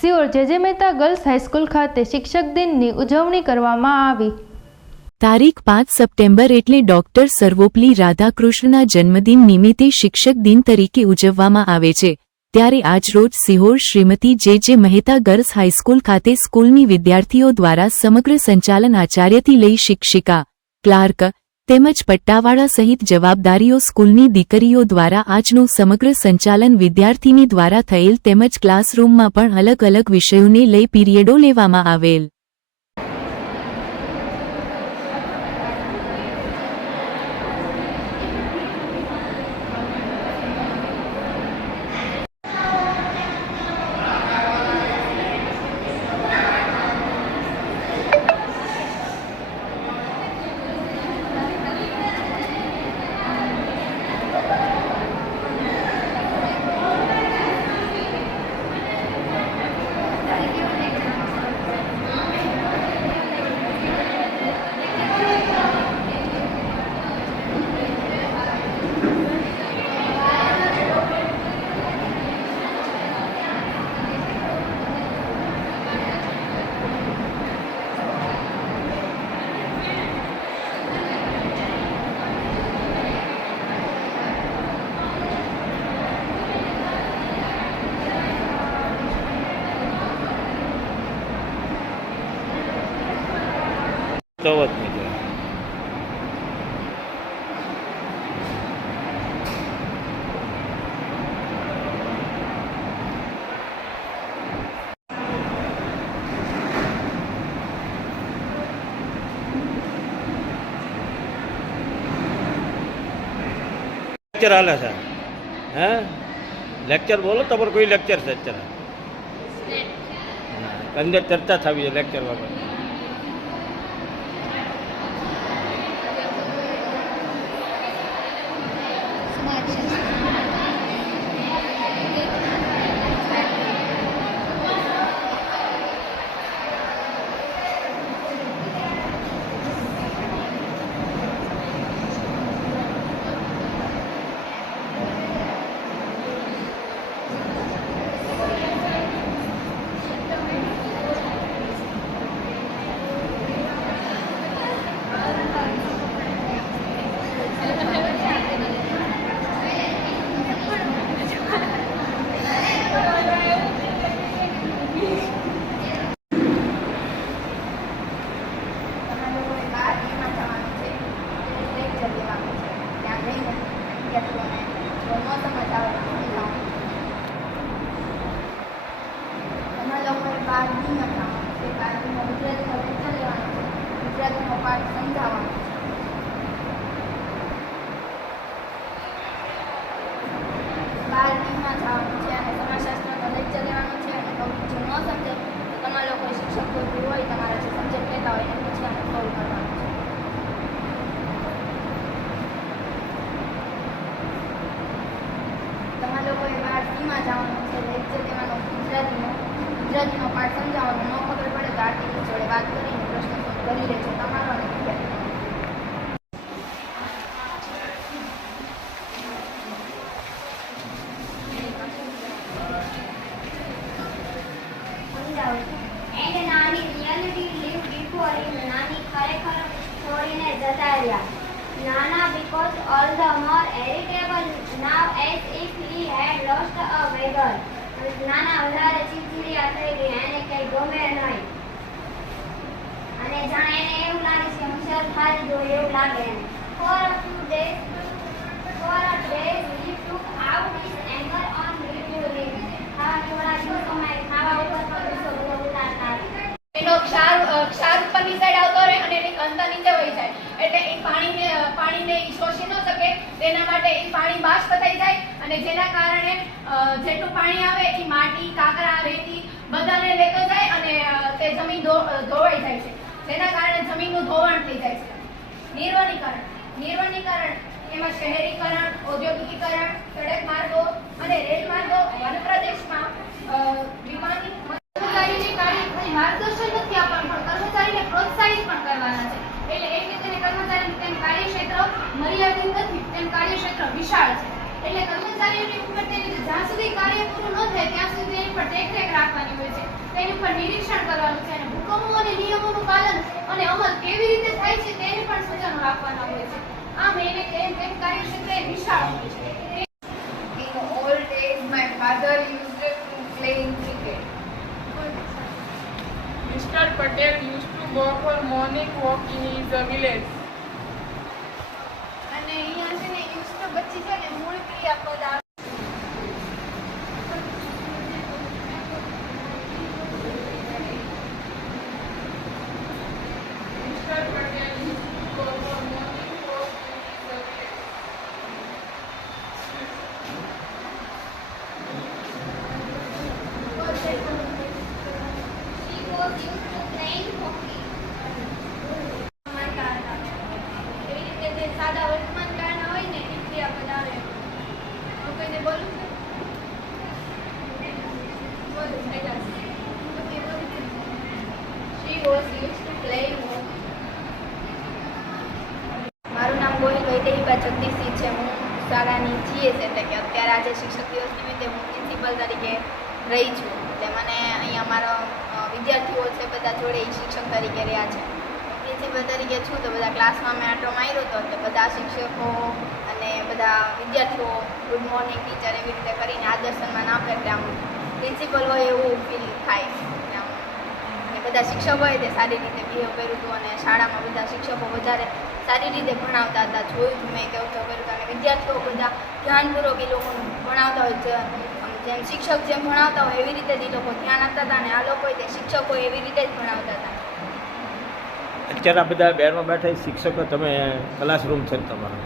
સિયોર JJ Mehta girls high school ખાતે શિક્ષક દિનની ઉજવણી કરવામાં આવી. તારીખ પાંચ સપ્ટેમ્બર એટલે ડોક્ટર સર્વોપલી રાધાકૃષ્ણના જન્મદિન નિમિત્તે શિક્ષક દિન તરીકે ઉજવવામાં આવે છે. ત્યારે આજરોજ સિહોર શ્રીમતી જે જે મહેતા ગર્લ્સ હાઈસ્કૂલ ખાતે સ્કૂલની વિદ્યાર્થીઓ દ્વારા સમગ્ર સંચાલન આચાર્યથી લઈ શિક્ષિકા, ક્લાર્ક તેમજ પટ્ટાવાળા સહિત જવાબદારીઓ સ્કૂલની દીકરીઓ દ્વારા આજનું સમગ્ર સંચાલન વિદ્યાર્થીની દ્વારા થયેલ તેમજ ક્લાસરૂમમાં પણ અલગ અલગ વિષયોને લઈ પીરિયડો લેવામાં આવેલ. ચૌદમી છે લેક્ચર હાલે છે. હે? લેક્ચર બોલો તમારે કોઈ લેક્ચર છે અત્યારે? અંદર ચર્ચા થવી છે લેક્ચર વગર. પાઠ સમજાવવાનો છે બાર ડીમાં જવાનું છે અને સમાજશાસ્ત્રનો લેક્ચર લેવાનો છે અને જે ન સમજે, તો તમારા લોકો શિક્ષક કોઈ હોય, તમારા જે સબ્જેક્ટ લેતા હોય, એને પછી અને સોલ્વ કરવાનું છે. તમારા લોકોએ બાર ડીમાં જવાનું છે લેક્ચર લેવાનો, ગુજરાતીનો ગુજરાતીનો પાઠ સમજાવવાનો, ન ખબર પડે તો આરતી જોડે વાત કરીને પ્રશ્ન કરી લેજો. તમારો નાના because all the more irritable now as if he had lost a wager. Nana વધારે થઈ ગયા એને કઈ ગમે નહીં થાય જો એવું લાગે. એને For a few days, for a days he took out his anger on reviewing. એનો ક્ષાર ક્ષાર ઉપરની સાઈડ આવતો રહે અને એની અંત નીચે વહી જાય. એટલે એ પાણીને પાણીને શોષી ન શકે. તેના માટે એ પાણી બાષ્પ થઈ જાય અને જેના કારણે જેટલું પાણી આવે એ માટી કાંકરા રેતી બધાને લેતો જાય અને તે જમીન ધોવાઈ જાય છે. જેના કારણે જમીનનું ધોવાણ થઈ જાય છે. નિર્વનીકરણ. નિર્વનીકરણ એમાં શહેરીકરણ, ઔદ્યોગિકીકરણ, સડક માર્ગો અને રેલ માર્ગો વન પ્રદેશમાં વિમાની કર્મચારીને કાર્ય માર્ગદર્શન નથી આપવાનું, પણ કર્મચારીને પ્રોત્સાહિત પણ કરવાના છે. એટલે એક રીતે કર્મચારી તેમ કાર્યક્ષેત્ર મર્યાદિત નથી, તેમ કાર્યક્ષેત્ર વિશાળ છે. એટલે કર્મચારીઓની ઉપર રીતે જ્યાં સુધી કાર્ય પૂરું ન થાય, ત્યાં સુધી તેની પર દેખરેખ રાખવાની હોય છે તેની ઉપર નિરીક્ષણ કરવાનું છે અને હુકમો અને નિયમોનું પાલન અને અમલ કેવી રીતે થાય છે તેની પણ સૂચનો રાખવાના હોય છે આમ એને તેમ એમ કાર્યક્ષેત્ર એ વિશાળ હોય છે In old days, my father used to play in cricket. Mr. Patel used to go for morning walk in his village. અને અહીંયા છે ને યુઝ તો બચ્ચી છે ને મૂળ ક્રિયાપદ આવે Mr. Patel used to go for morning walk in his uh, village. She was used to playing hockey. માનતા હતા એવી રીતે જે સાદા વર્તમાન કાળના હોય ને એ ક્રિયાપદ આવે તો કોઈને બોલવું છે બોલો બેટા તમે બોલો She મારું નામ ગોહિલ વૈદેહીબા જગદીશસિંહ છે. હું શાળાની જીએસ એટલે કે અત્યારે આજે શિક્ષક દિવસ નિમિત્તે હું પ્રિન્સિપલ તરીકે રહી છું. એટલે મને અહીંયા મારા વિદ્યાર્થીઓ છે બધા જોડે શિક્ષક તરીકે રહ્યા છે. પ્રિન્સિપલ તરીકે છું તો બધા ક્લાસમાં મેં આટો માર્યો હતો એટલે બધા શિક્ષકો અને બધા વિદ્યાર્થીઓ ગુડ મોર્નિંગ ટીચર એવી રીતે કરીને આદર સન્માન આપે એટલે આમ પ્રિન્સિપલ હોય એવું ફીલ થાય. બધા શિક્ષકોએ તે સારી રીતે બિહેવ કર્યું હતું અને શાળામાં બધા શિક્ષકો વધારે સારી રીતે ભણાવતા હતા. જોયું મેં કે તો કર્યું અને વિદ્યાર્થીઓ બધા ધ્યાનપૂર્વક એ લોકોને ભણાવતા હોય જેમ શિક્ષક જેમ ભણાવતા હોય એવી રીતે જ એ લોકો ધ્યાન આપતા હતા અને આ લોકોએ તે શિક્ષકો એવી રીતે જ ભણાવતા હતા. અત્યારના બધા બહેનો બેઠા શિક્ષકો, તમે ક્લાસરૂમ છે તમારો?